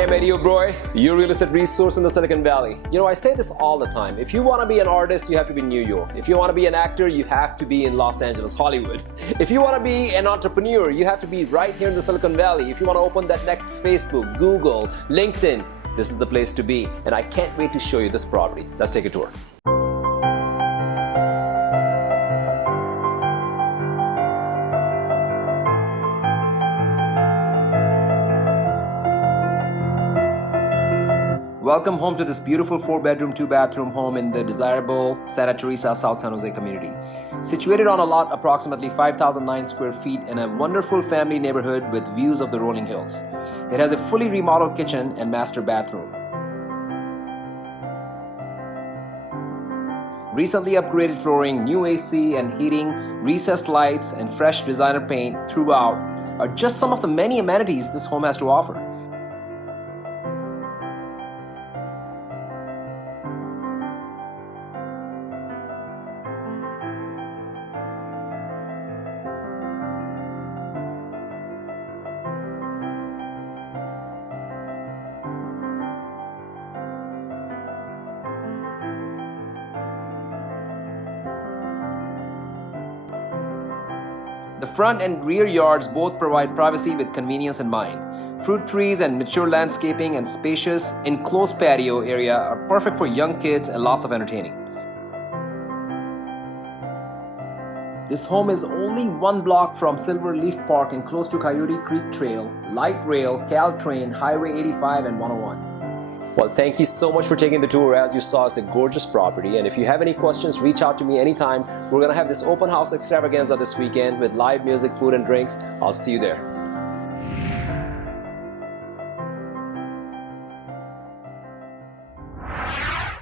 I'm Oberoi, your real estate resource in the Silicon Valley. You know, I say this all the time. If you want to be an artist, you have to be in New York. If you want to be an actor, you have to be in Los Angeles, Hollywood. If you want to be an entrepreneur, you have to be right here in the Silicon Valley. If you want to open that next Facebook, Google, LinkedIn, this is the place to be. And I can't wait to show you this property. Let's take a tour. Welcome home to this beautiful 4-bedroom, 2-bathroom home in the desirable Santa Teresa, South San Jose community. Situated on a lot approximately 5,009 square feet in a wonderful family neighborhood with views of the rolling hills. It has a fully remodeled kitchen and master bathroom. Recently upgraded flooring, new AC and heating, recessed lights, and fresh designer paint throughout are just some of the many amenities this home has to offer. The front and rear yards both provide privacy with convenience in mind. Fruit trees and mature landscaping and spacious enclosed patio area are perfect for young kids and lots of entertaining. This home is only 1 block from Silver Leaf Park and close to Coyote Creek Trail, light rail, Caltrain, Highway 85 and 101. Well, thank you so much for taking the tour. As you saw, it's a gorgeous property, and if you have any questions, reach out to me anytime. We're gonna have this open house extravaganza this weekend with live music, food and drinks. I'll see you there.